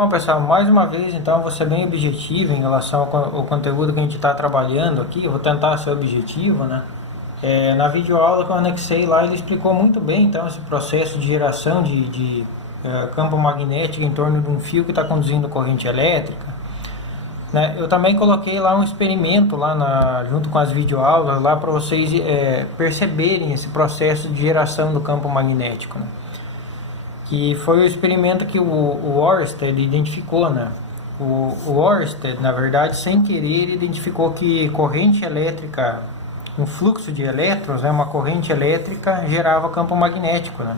Bom, pessoal, mais uma vez, então, vou ser bem objetivo em relação ao conteúdo que a gente está trabalhando aqui. Eu vou tentar ser objetivo, né? Na videoaula que eu anexei lá, ele explicou muito bem, então, esse processo de geração de campo magnético em torno de um fio que está conduzindo corrente elétrica, né? Eu também coloquei lá um experimento lá junto com as videoaulas lá para vocês perceberem esse processo de geração do campo magnético, né? Que foi o experimento que o Ørsted identificou, né? O Ørsted, na verdade, sem querer, ele identificou que corrente elétrica, um fluxo de elétrons, né, uma corrente elétrica, gerava campo magnético, né?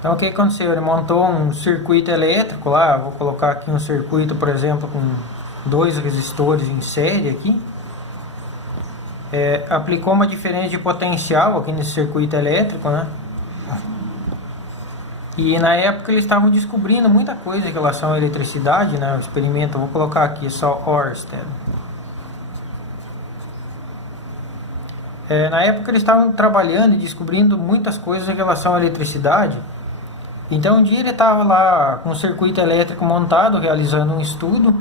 Então, o que aconteceu? Ele montou um circuito elétrico lá, vou colocar aqui um circuito, por exemplo, com 2 resistores em série aqui. Aplicou uma diferença de potencial aqui nesse circuito elétrico, né? E na época eles estavam descobrindo muita coisa em relação à eletricidade, né? O experimento, vou colocar aqui só Ørsted. Na época eles estavam trabalhando e descobrindo muitas coisas em relação à eletricidade. Então um dia ele estava lá com o circuito elétrico montado, realizando um estudo,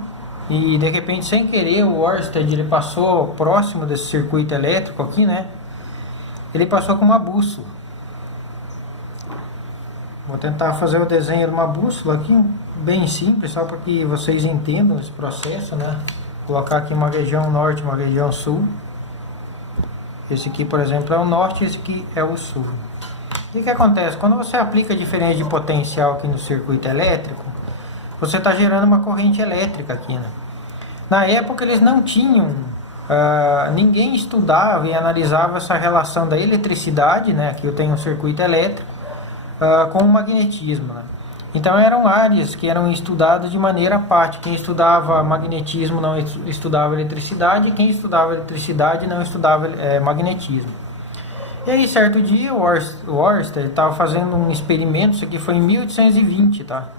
e de repente, sem querer, o Ørsted ele passou próximo desse circuito elétrico aqui, né? Ele passou com uma bússola. Vou tentar fazer o desenho de uma bússola aqui, bem simples, só para que vocês entendam esse processo, né? Vou colocar aqui uma região norte, uma região sul. Esse aqui, por exemplo, é o norte, esse aqui é o sul. O que acontece? Quando você aplica diferença de potencial aqui no circuito elétrico, você está gerando uma corrente elétrica aqui, né? Na época eles não tinham, ninguém estudava e analisava essa relação da eletricidade, né? Aqui eu tenho um circuito elétrico, com o magnetismo, né? Então eram áreas que eram estudadas de maneira à parte. Quem estudava magnetismo não estudava eletricidade, e quem estudava eletricidade não estudava magnetismo. E aí certo dia o Ørsted estava fazendo um experimento, isso aqui foi em 1820, tá?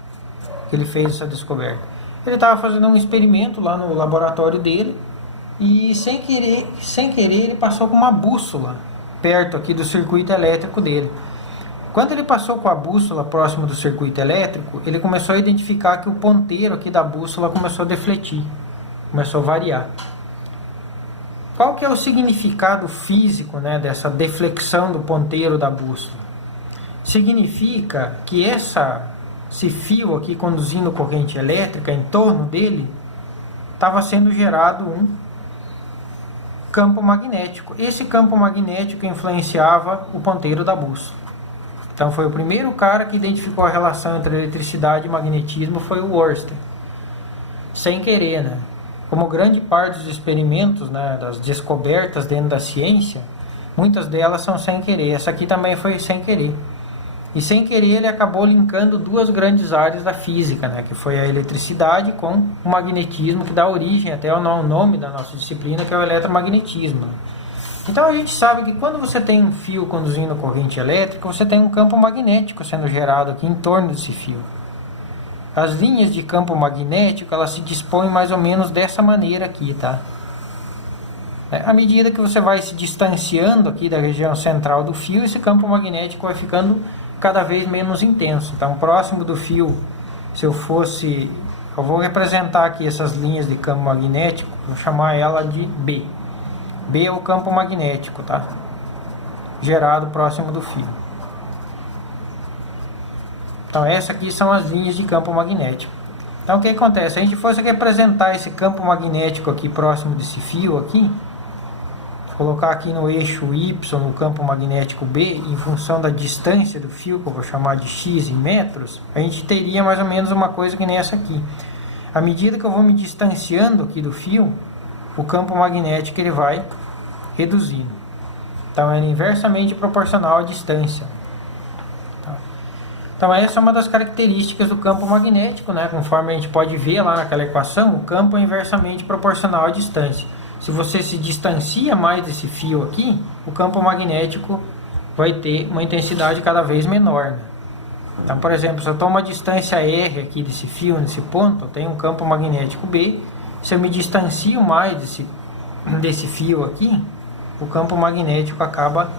Que ele fez essa descoberta. Ele estava fazendo um experimento lá no laboratório dele e sem querer ele passou com uma bússola perto aqui do circuito elétrico dele. Quando ele passou com a bússola próximo do circuito elétrico, ele começou a identificar que o ponteiro aqui da bússola começou a defletir, começou a variar. Qual que é o significado físico, né, dessa deflexão do ponteiro da bússola? Significa que esse fio aqui conduzindo corrente elétrica em torno dele estava sendo gerado um campo magnético. Esse campo magnético influenciava o ponteiro da bússola. Então foi o primeiro cara que identificou a relação entre eletricidade e magnetismo, foi o Ørsted. Sem querer, né? Como grande parte dos experimentos, né, das descobertas dentro da ciência, muitas delas são sem querer. Essa aqui também foi sem querer. E sem querer ele acabou linkando 2 grandes áreas da física, né, que foi a eletricidade com o magnetismo, que dá origem até ao nome da nossa disciplina, que é o eletromagnetismo, né? Então a gente sabe que quando você tem um fio conduzindo corrente elétrica, você tem um campo magnético sendo gerado aqui em torno desse fio. As linhas de campo magnético, elas se dispõem mais ou menos dessa maneira aqui, tá? À medida que você vai se distanciando aqui da região central do fio, esse campo magnético vai ficando cada vez menos intenso. Então, próximo do fio, eu vou representar aqui essas linhas de campo magnético, vou chamar ela de B. B é o campo magnético, tá? Gerado próximo do fio. Então essas aqui são as linhas de campo magnético. Então o que acontece? Se a gente fosse representar esse campo magnético aqui próximo desse fio aqui, colocar aqui no eixo Y o campo magnético B, em função da distância do fio, que eu vou chamar de x em metros, a gente teria mais ou menos uma coisa que nem essa aqui. À medida que eu vou me distanciando aqui do fio, o campo magnético ele vai reduzindo. Então é inversamente proporcional à distância. Então essa é uma das características do campo magnético, né? Conforme a gente pode ver lá naquela equação, o campo é inversamente proporcional à distância. Se você se distancia mais desse fio aqui, o campo magnético vai ter uma intensidade cada vez menor, né? Então, por exemplo, se eu tomo uma distância R aqui desse fio, nesse ponto, eu tenho um campo magnético B. Se eu me distancio mais desse fio aqui, o campo magnético acaba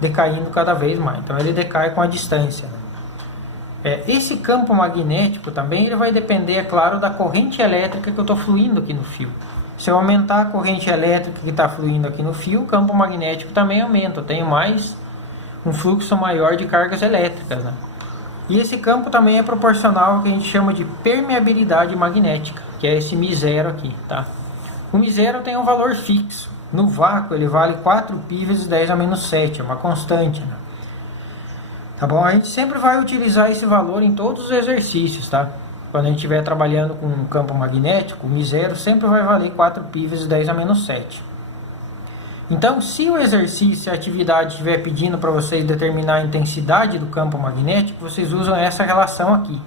decaindo cada vez mais. Então ele decai com a distância, né? Esse campo magnético também ele vai depender, é claro, da corrente elétrica que eu estou fluindo aqui no fio. Se eu aumentar a corrente elétrica que está fluindo aqui no fio, o campo magnético também aumenta. Eu tenho um fluxo maior de cargas elétricas, né? E esse campo também é proporcional ao que a gente chama de permeabilidade magnética, que é esse μ0 aqui, tá? O μ0 tem um valor fixo. No vácuo ele vale 4π vezes 10 a menos 7, é uma constante, né? Tá bom? A gente sempre vai utilizar esse valor em todos os exercícios, tá? Quando a gente estiver trabalhando com um campo magnético, o μ0 sempre vai valer 4π vezes 10 a menos 7. Então, se o exercício, a atividade estiver pedindo para vocês determinar a intensidade do campo magnético, vocês usam essa relação aqui.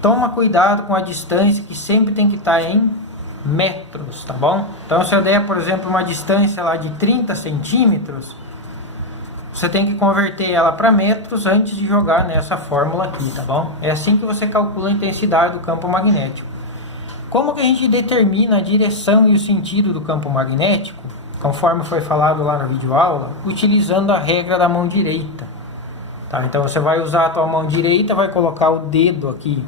Toma cuidado com a distância, que sempre tem que estar em metros, tá bom? Então, se eu der, por exemplo, uma distância lá de 30 centímetros, você tem que converter ela para metros antes de jogar nessa fórmula aqui, tá bom? É assim que você calcula a intensidade do campo magnético. Como que a gente determina a direção e o sentido do campo magnético, conforme foi falado lá na videoaula, utilizando a regra da mão direita. Tá? Então você vai usar a tua mão direita, vai colocar o dedo aqui,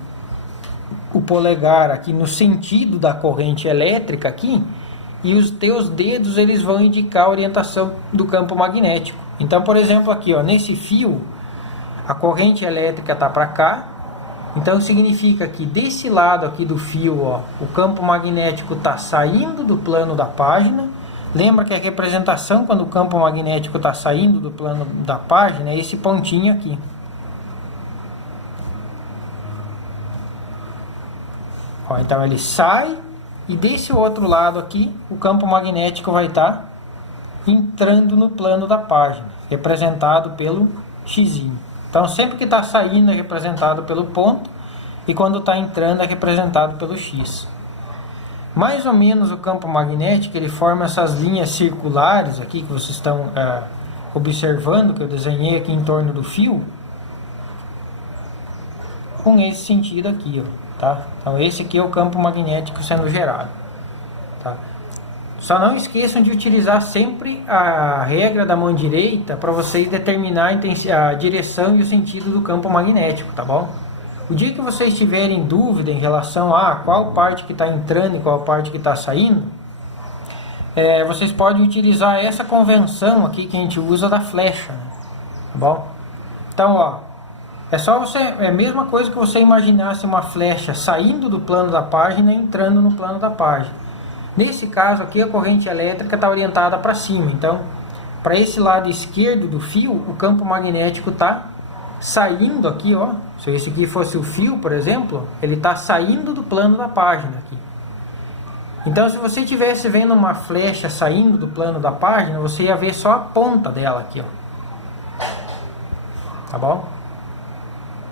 o polegar aqui no sentido da corrente elétrica aqui, e os teus dedos eles vão indicar a orientação do campo magnético. Então, por exemplo, aqui, ó, nesse fio, a corrente elétrica está para cá. Então, significa que desse lado aqui do fio, ó, o campo magnético está saindo do plano da página. Lembra que a representação, quando o campo magnético está saindo do plano da página, é esse pontinho aqui. Ó, então, ele sai e desse outro lado aqui, o campo magnético vai estar entrando no plano da página, representado pelo X. Então, sempre que está saindo é representado pelo ponto, e quando está entrando é representado pelo X. Mais ou menos o campo magnético, ele forma essas linhas circulares aqui, que vocês estão observando, que eu desenhei aqui em torno do fio, com esse sentido aqui, ó, tá? Então, esse aqui é o campo magnético sendo gerado, tá? Só não esqueçam de utilizar sempre a regra da mão direita para vocês determinar a direção e o sentido do campo magnético, tá bom? O dia que vocês tiverem dúvida em relação a qual parte que está entrando e qual parte que está saindo, vocês podem utilizar essa convenção aqui que a gente usa da flecha, né? Tá bom? Então, ó, é a mesma coisa que você imaginasse uma flecha saindo do plano da página e entrando no plano da página. Nesse caso aqui, a corrente elétrica está orientada para cima. Então, para esse lado esquerdo do fio, o campo magnético está saindo aqui, ó. Se esse aqui fosse o fio, por exemplo, ele está saindo do plano da página aqui. Então, se você estivesse vendo uma flecha saindo do plano da página, você ia ver só a ponta dela aqui, ó. Tá bom?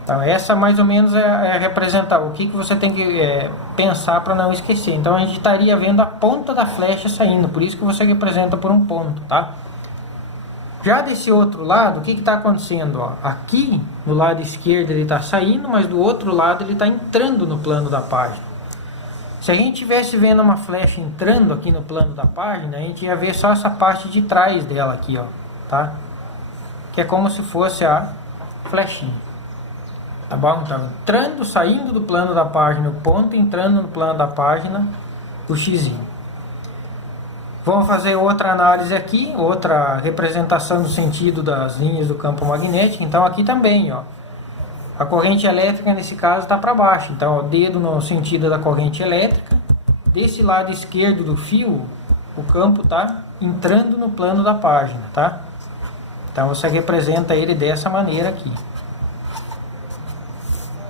Então, essa mais ou menos é representar o que você tem que pensar para não esquecer. Então, a gente estaria vendo a ponta da flecha saindo, por isso que você representa por um ponto, tá? Já desse outro lado, o que está acontecendo? Ó? Aqui, no lado esquerdo, ele está saindo, mas do outro lado ele está entrando no plano da página. Se a gente estivesse vendo uma flecha entrando aqui no plano da página, a gente ia ver só essa parte de trás dela aqui, ó, tá? Que é como se fosse a flechinha. Tá bom? Então, entrando, saindo do plano da página o ponto, entrando no plano da página o X. Vamos fazer outra análise aqui, outra representação do sentido das linhas do campo magnético. Então, aqui também, ó, a corrente elétrica nesse caso está para baixo. Então, o dedo no sentido da corrente elétrica. Desse lado esquerdo do fio, o campo está entrando no plano da página, tá? Então, você representa ele dessa maneira aqui.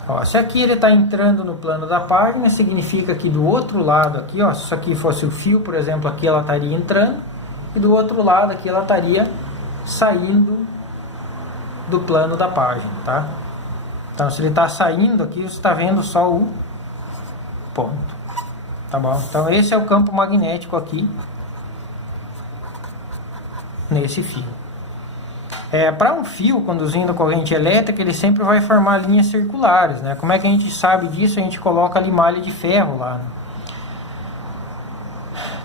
Ó, se aqui ele está entrando no plano da página, significa que do outro lado aqui, ó, se isso aqui fosse o fio, por exemplo, aqui ela estaria entrando, e do outro lado aqui ela estaria saindo do plano da página, tá? Então, se ele está saindo aqui, você está vendo só o ponto, tá bom? Então, esse é o campo magnético aqui, nesse fio. Para um fio conduzindo corrente elétrica, ele sempre vai formar linhas circulares, né? Como é que a gente sabe disso? A gente coloca ali malha de ferro lá, né?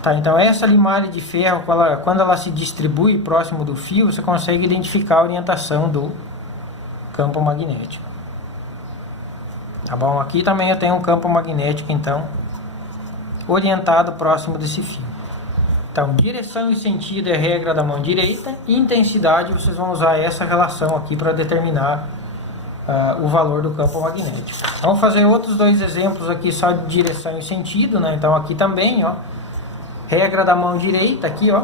Tá, então essa limalha de ferro, quando ela se distribui próximo do fio, você consegue identificar a orientação do campo magnético. Tá bom? Aqui também eu tenho um campo magnético, então, orientado próximo desse fio. Então, direção e sentido é a regra da mão direita, e intensidade vocês vão usar essa relação aqui para determinar o valor do campo magnético. Vamos fazer outros dois exemplos aqui só de direção e sentido, né? Então aqui também, ó, regra da mão direita aqui, ó,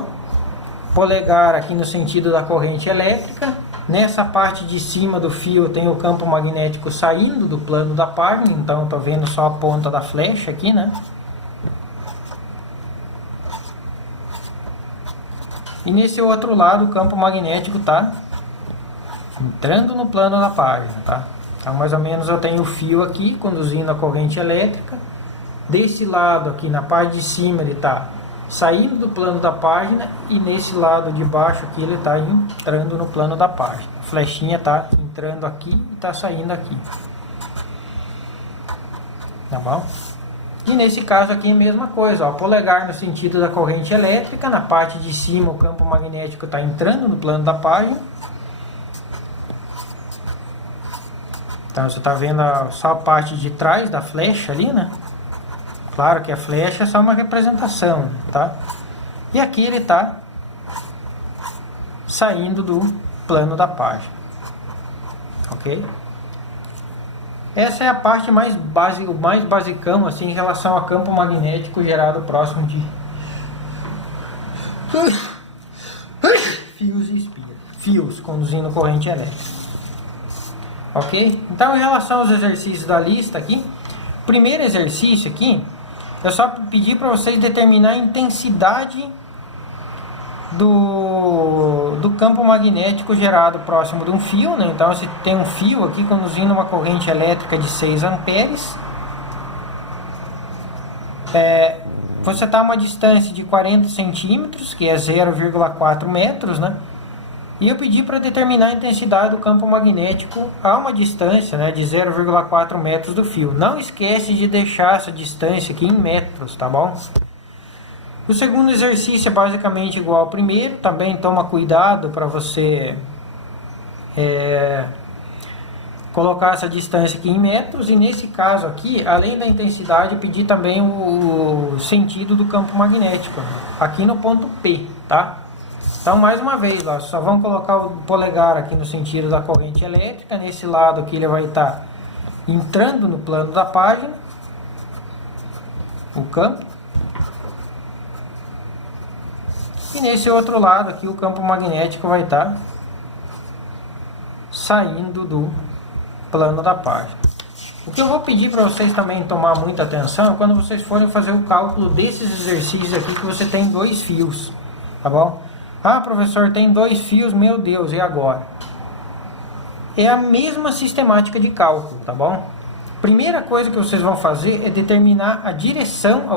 polegar aqui no sentido da corrente elétrica. Nessa parte de cima do fio tem o campo magnético saindo do plano da página, então eu estou vendo só a ponta da flecha aqui, né? E nesse outro lado o campo magnético está entrando no plano da página, tá? Então mais ou menos eu tenho o fio aqui conduzindo a corrente elétrica. Desse lado aqui na parte de cima ele está saindo do plano da página, e nesse lado de baixo aqui ele está entrando no plano da página. A flechinha está entrando aqui e está saindo aqui. Tá bom? E nesse caso aqui é a mesma coisa, ó, polegar no sentido da corrente elétrica. Na parte de cima o campo magnético está entrando no plano da página. Então você está vendo só a parte de trás da flecha ali, né? Claro que a flecha é só uma representação, tá? E aqui ele está saindo do plano da página. Ok? Essa é a parte mais básica, mais basicão assim, em relação ao campo magnético gerado próximo de fios e espiras. Fios conduzindo corrente elétrica. Ok? Então, em relação aos exercícios da lista aqui, o primeiro exercício aqui, eu só pedi para vocês determinar a intensidade do campo magnético gerado próximo de um fio, né? Então, você tem um fio aqui conduzindo uma corrente elétrica de 6 amperes. Você está a uma distância de 40 centímetros, que é 0,4 metros, né? E eu pedi para determinar a intensidade do campo magnético a uma distância, né, de 0,4 metros do fio. Não esquece de deixar essa distância aqui em metros, tá bom? O segundo exercício é basicamente igual ao primeiro. Também toma cuidado para você colocar essa distância aqui em metros. E nesse caso aqui, além da intensidade, eu pedi também o sentido do campo magnético, aqui no ponto P, tá? Então, mais uma vez, ó, só vamos colocar o polegar aqui no sentido da corrente elétrica. Nesse lado aqui ele vai estar entrando no plano da página, o campo. E nesse outro lado aqui o campo magnético vai estar saindo do plano da página. O que eu vou pedir para vocês também tomar muita atenção é quando vocês forem fazer o cálculo desses exercícios aqui que você tem dois fios, tá bom? Ah, professor, tem dois fios, meu Deus, e agora? É a mesma sistemática de cálculo, tá bom? Primeira coisa que vocês vão fazer é determinar a direção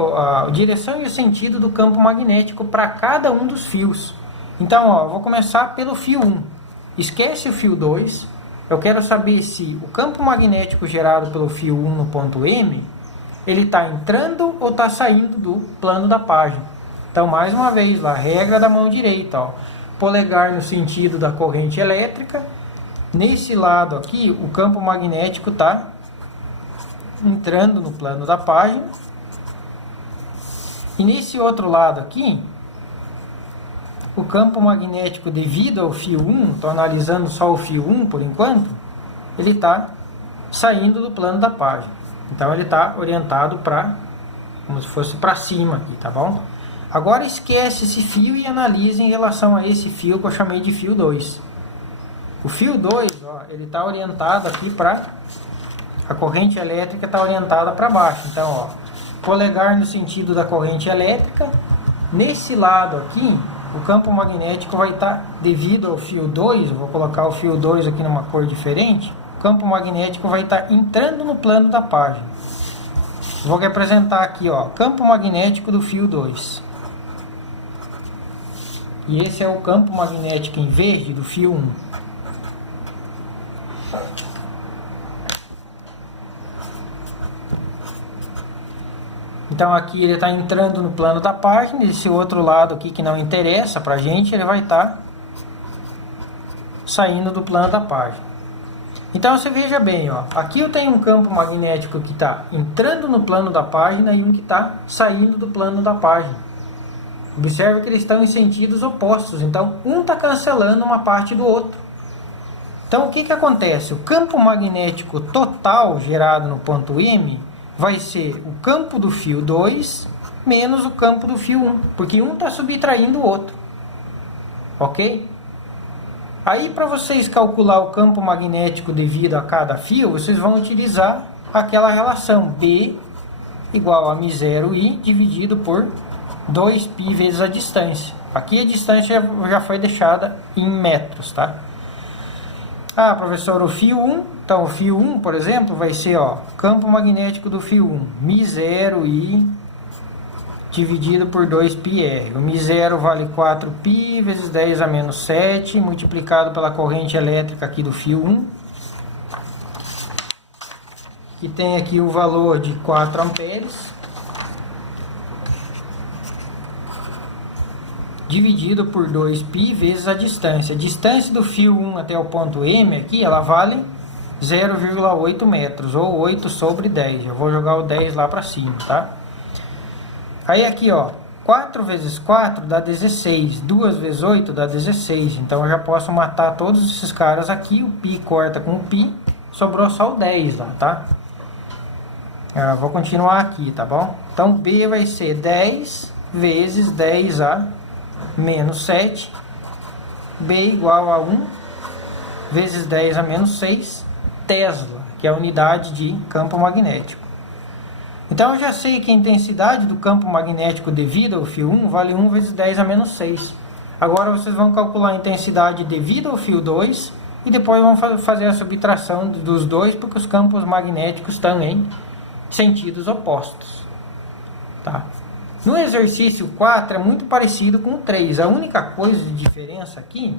e o sentido do campo magnético para cada um dos fios. Então, ó, vou começar pelo fio 1. Esquece o fio 2. Eu quero saber se o campo magnético gerado pelo fio 1 no ponto M, ele está entrando ou está saindo do plano da página. Então, mais uma vez, lá, regra da mão direita, ó, polegar no sentido da corrente elétrica. Nesse lado aqui, o campo magnético está entrando no plano da página. E nesse outro lado aqui, o campo magnético devido ao fio 1, estou analisando só o fio 1 por enquanto, ele está saindo do plano da página. Então, ele está orientado para, como se fosse para cima aqui, tá bom? Agora esquece esse fio e analise em relação a esse fio que eu chamei de fio 2. O fio 2, ó, ele está orientado aqui para... A corrente elétrica está orientada para baixo. Então, ó, polegar no sentido da corrente elétrica. Nesse lado aqui, o campo magnético vai estar, devido ao fio 2, eu vou colocar o fio 2 aqui numa cor diferente, o campo magnético vai estar entrando no plano da página. Vou representar aqui, ó, campo magnético do fio 2. E esse é o campo magnético em verde do fio 1. Então aqui ele está entrando no plano da página. Esse outro lado aqui que não interessa para a gente, ele vai estar saindo do plano da página. Então você veja bem, ó, aqui eu tenho um campo magnético que está entrando no plano da página e um que está saindo do plano da página. Observe que eles estão em sentidos opostos, então um está cancelando uma parte do outro. Então o que acontece? O campo magnético total gerado no ponto M vai ser o campo do fio 2 menos o campo do fio 1, porque um está subtraindo o outro. Ok? Aí para vocês calcular o campo magnético devido a cada fio, vocês vão utilizar aquela relação B igual a μ0i dividido por 2π vezes a distância. Aqui a distância já foi deixada em metros, tá? Ah, professor, o fio 1, então o fio 1, por exemplo, vai ser, ó, campo magnético do fio 1, μ0i dividido por 2πr. O μ0 vale 4π vezes 10 a menos 7, multiplicado pela corrente elétrica aqui do fio 1, que tem aqui o valor de 4 amperes, dividido por 2π vezes a distância. A distância do fio 1 até o ponto M aqui, ela vale 0,8 metros, ou 8 sobre 10. Eu vou jogar o 10 lá para cima, tá? Aí aqui, ó, 4 vezes 4 dá 16, 2 vezes 8 dá 16. Então eu já posso matar todos esses caras aqui, o π corta com o π, sobrou só o 10 lá, tá? Eu vou continuar aqui, tá bom? Então B vai ser 10 vezes 10A menos 7, B igual a 1 vezes 10 a menos 6 Tesla, que é a unidade de campo magnético. Então eu já sei que a intensidade do campo magnético devido ao fio 1 vale 1 vezes 10 a menos 6. Agora vocês vão calcular a intensidade devido ao fio 2 e depois vão fazer a subtração dos dois, porque os campos magnéticos estão em sentidos opostos, tá? No exercício 4 é muito parecido com o 3. A única coisa de diferença aqui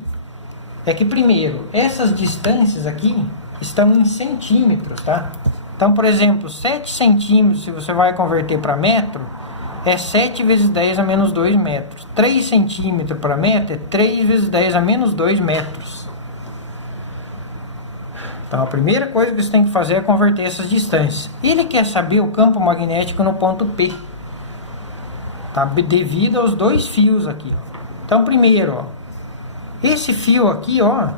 é que, primeiro, essas distâncias aqui estão em centímetros, tá? Então, por exemplo, 7 centímetros, se você vai converter para metro, é 7 vezes 10 a menos 2 metros. 3 centímetros para metro é 3 vezes 10 a menos 2 metros. Então, a primeira coisa que você tem que fazer é converter essas distâncias. Ele quer saber o campo magnético no ponto P, tá? Devido aos dois fios aqui, ó. Então, primeiro, ó, esse fio aqui, ó,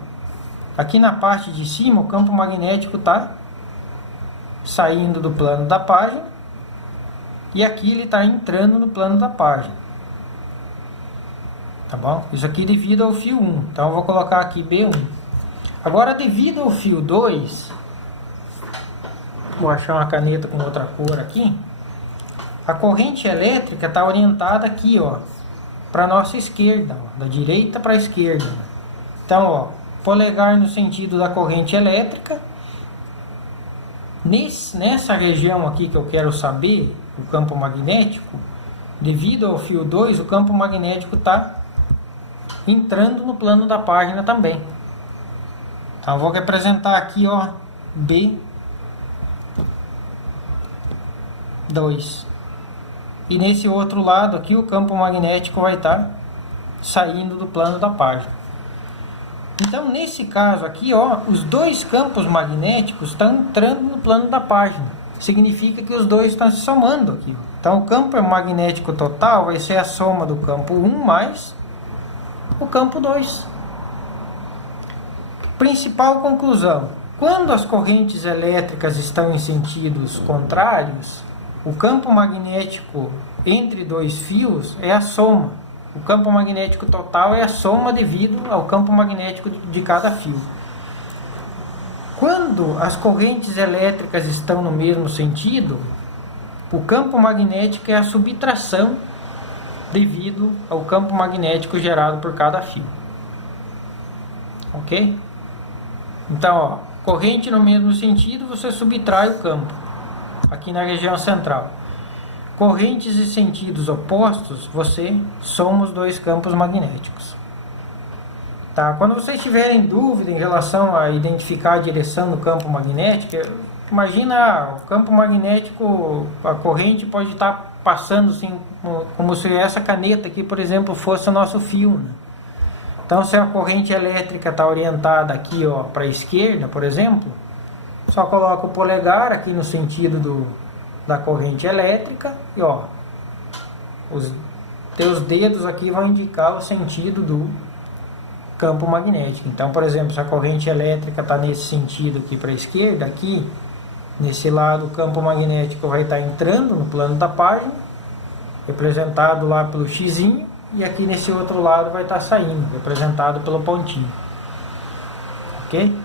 aqui na parte de cima, o campo magnético está saindo do plano da página e aqui ele está entrando no plano da página, tá bom? Isso aqui devido ao fio 1, então eu vou colocar aqui B1. Agora, devido ao fio 2, vou achar uma caneta com outra cor aqui. A corrente elétrica está orientada aqui, ó, para a nossa esquerda, ó, da direita para a esquerda. Então, ó, polegar no sentido da corrente elétrica. Nessa região aqui que eu quero saber, o campo magnético, devido ao fio 2, o campo magnético está entrando no plano da página também. Então, eu vou representar aqui, ó, B2. E nesse outro lado aqui, o campo magnético vai estar saindo do plano da página. Então, nesse caso aqui, ó, os dois campos magnéticos estão entrando no plano da página. Significa que os dois estão se somando aqui. Então, o campo magnético total vai ser a soma do campo 1 mais o campo 2. Principal conclusão: quando as correntes elétricas estão em sentidos contrários, o campo magnético entre dois fios é a soma. O campo magnético total é a soma devido ao campo magnético de cada fio. Quando as correntes elétricas estão no mesmo sentido, o campo magnético é a subtração devido ao campo magnético gerado por cada fio. Ok? Então, ó, corrente no mesmo sentido, você subtrai o campo aqui na região central. Correntes e sentidos opostos, você soma os dois campos magnéticos. Tá? Quando vocês tiverem dúvida em relação a identificar a direção do campo magnético, imagina o campo magnético, a corrente pode estar passando assim, como se essa caneta aqui, por exemplo, fosse o nosso fio, né? Então, se a corrente elétrica está orientada aqui, ó, para a esquerda, por exemplo, Só coloca o polegar aqui no sentido da corrente elétrica e ó, os teus dedos aqui vão indicar o sentido do campo magnético. Então, por exemplo, se a corrente elétrica está nesse sentido aqui para a esquerda, aqui nesse lado o campo magnético vai estar entrando no plano da página, representado lá pelo xizinho, e aqui nesse outro lado vai estar saindo, representado pelo pontinho. Ok?